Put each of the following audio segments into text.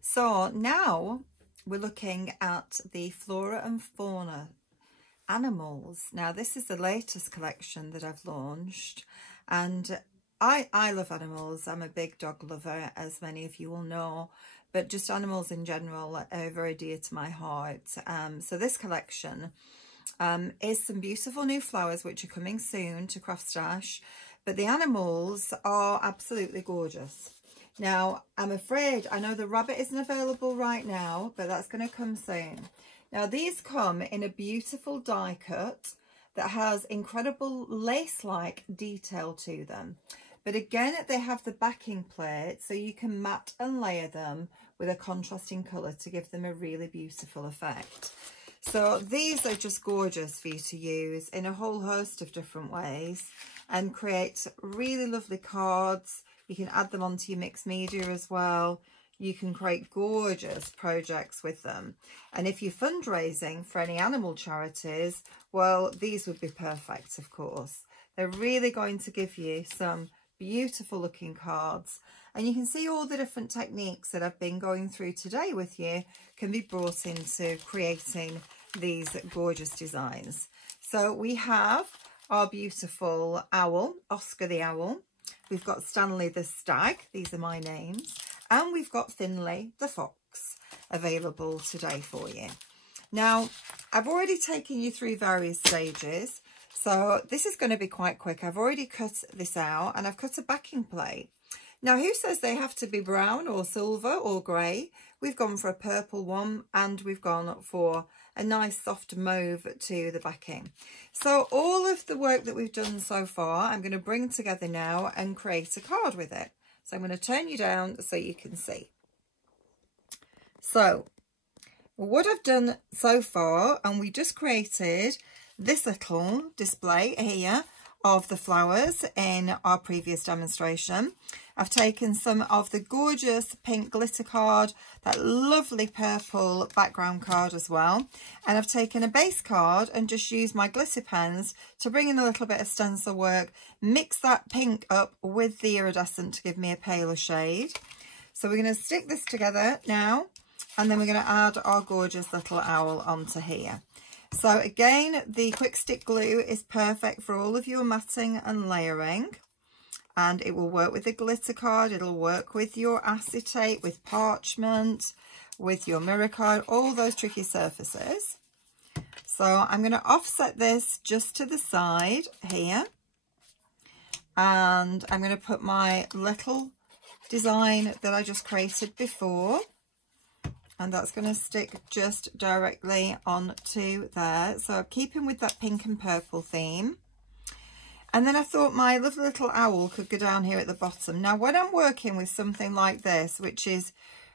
So now we're looking at the Flora and Fauna animals. Now this is the latest collection that I've launched, and I love animals. I'm a big dog lover, as many of you will know, but just animals in general are very dear to my heart. So this collection is some beautiful new flowers which are coming soon to CraftStash, but the animals are absolutely gorgeous. Now, I'm afraid, I know the rabbit isn't available right now, but that's going to come soon. Now, these come in a beautiful die cut that has incredible lace-like detail to them. But again, they have the backing plate, so you can mat and layer them with a contrasting colour to give them a really beautiful effect. So these are just gorgeous for you to use in a whole host of different ways and create really lovely cards. You can add them onto your mixed media as well. You can create gorgeous projects with them. And if you're fundraising for any animal charities, well, these would be perfect, of course. They're really going to give you some beautiful looking cards. And you can see all the different techniques that I've been going through today with you can be brought into creating these gorgeous designs. So we have our beautiful owl, Oscar the owl. We've got Stanley the stag, these are my names, and we've got Finley the fox available today for you. Now, I've already taken you through various stages, so this is going to be quite quick. I've already cut this out and I've cut a backing plate. Now, who says they have to be brown or silver or grey? We've gone for a purple one, and we've gone for a nice soft mauve to the backing. So all of the work that we've done so far, I'm going to bring together now and create a card with it. So I'm going to turn you down so you can see. So what I've done so far, and we just created this little display here of the flowers in our previous demonstration. I've taken some of the gorgeous pink glitter card, that lovely purple background card as well, and I've taken a base card and just used my glitter pens to bring in a little bit of stencil work, mix that pink up with the iridescent to give me a paler shade. So we're going to stick this together now, and then we're going to add our gorgeous little owl onto here. So again, the quick stick glue is perfect for all of your matting and layering, and it will work with the glitter card, it'll work with your acetate, with parchment, with your mirror card, all those tricky surfaces. So I'm going to offset this just to the side here, and I'm going to put my little design that I just created before, and that's going to stick just directly onto there. So I'm keeping with that pink and purple theme. And then I thought my lovely little owl could go down here at the bottom. Now, when I'm working with something like this, which is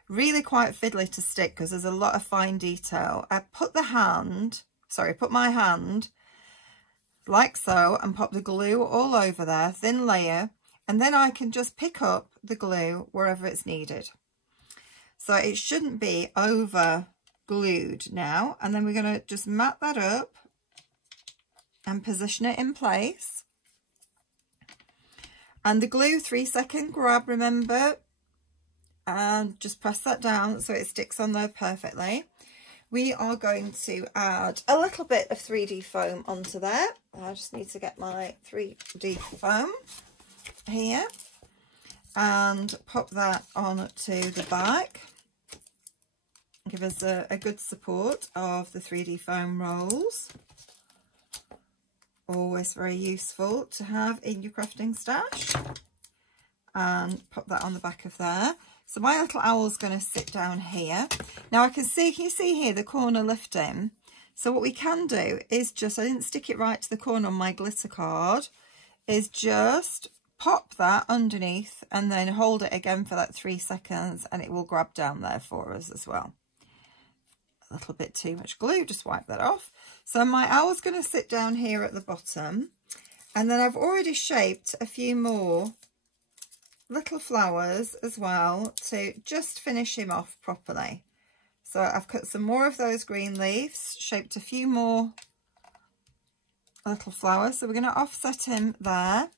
really quite fiddly to stick because there's a lot of fine detail, I put my hand like so and pop the glue all over there, thin layer, and then I can just pick up the glue wherever it's needed. So it shouldn't be over glued now. And then we're going to just mat that up and position it in place. And the glue, 3-second grab, remember, and just press that down so it sticks on there perfectly. We are going to add a little bit of 3D foam onto there. I just need to get my 3D foam here and pop that onto the back. Give us a good support of the 3D foam rolls. Always very useful to have in your crafting stash. And pop that on the back of there. So my little owl's going to sit down here. Now can you see here the corner lifting? So what we can do is just, I didn't stick it right to the corner on my glitter card, is just pop that underneath and then hold it again for that 3 seconds, and it will grab down there for us as well. A little bit too much glue, just wipe that off. So my owl's going to sit down here at the bottom, and then I've already shaped a few more little flowers as well to just finish him off properly. So I've cut some more of those green leaves, shaped a few more little flowers, so we're going to offset him there.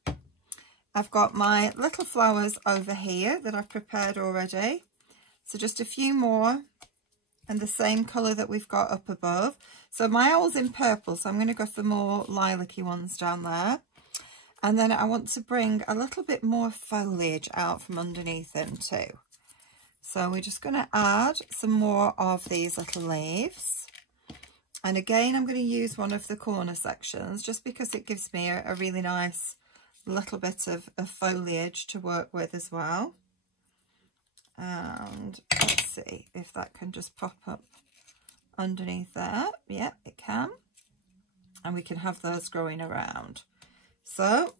I've got my little flowers over here that I've prepared already. So just a few more, and the same colour that we've got up above. So my owl's in purple, so I'm going to go for more lilac-y ones down there. And then I want to bring a little bit more foliage out from underneath them too. So we're just going to add some more of these little leaves. And again, I'm going to use one of the corner sections just because it gives me a really nice little bit of foliage to work with as well. And let's see if that can just pop up underneath there. Yeah, it can. And we can have those growing around. So,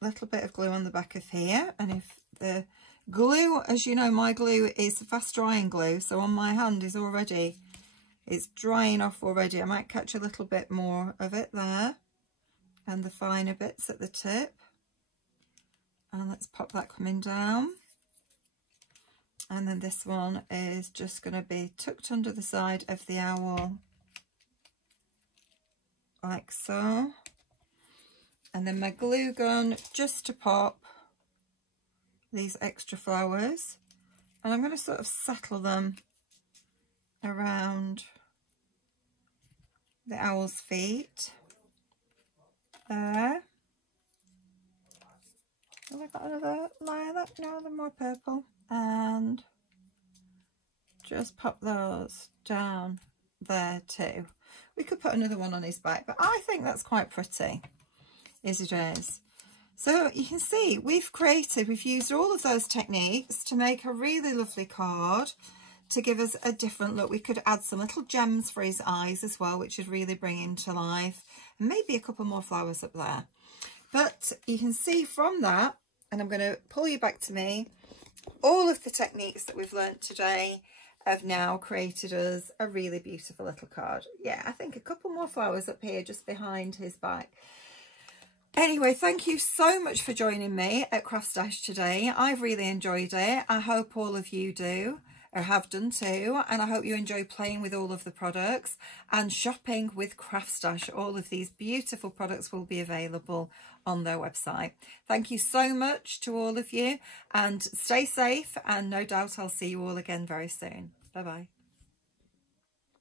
a little bit of glue on the back of here. And if the glue, as you know, my glue is fast drying glue. So on my hand is already, it's drying off already. I might catch a little bit more of it there. And the finer bits at the tip. And let's pop that coming down. And then this one is just going to be tucked under the side of the owl, like so. And then my glue gun just to pop these extra flowers. And I'm going to sort of settle them around the owl's feet. There. Have I got another lilac? No, they're more purple. And just pop those down there too. We could put another one on his back, but I think that's quite pretty, as it is. So you can see we've used all of those techniques to make a really lovely card to give us a different look. We could add some little gems for his eyes as well, which would really bring him to life, and maybe a couple more flowers up there. But you can see from that, and I'm going to pull you back to me, all of the techniques that we've learnt today have now created us a really beautiful little card. Yeah, I think a couple more flowers up here just behind his back. Anyway, thank you so much for joining me at CraftStash today. I've really enjoyed it. I hope all of you do, or have done too, and I hope you enjoy playing with all of the products and shopping with CraftStash. All of these beautiful products will be available on their website. Thank you so much to all of you, and stay safe, and no doubt I'll see you all again very soon. Bye bye.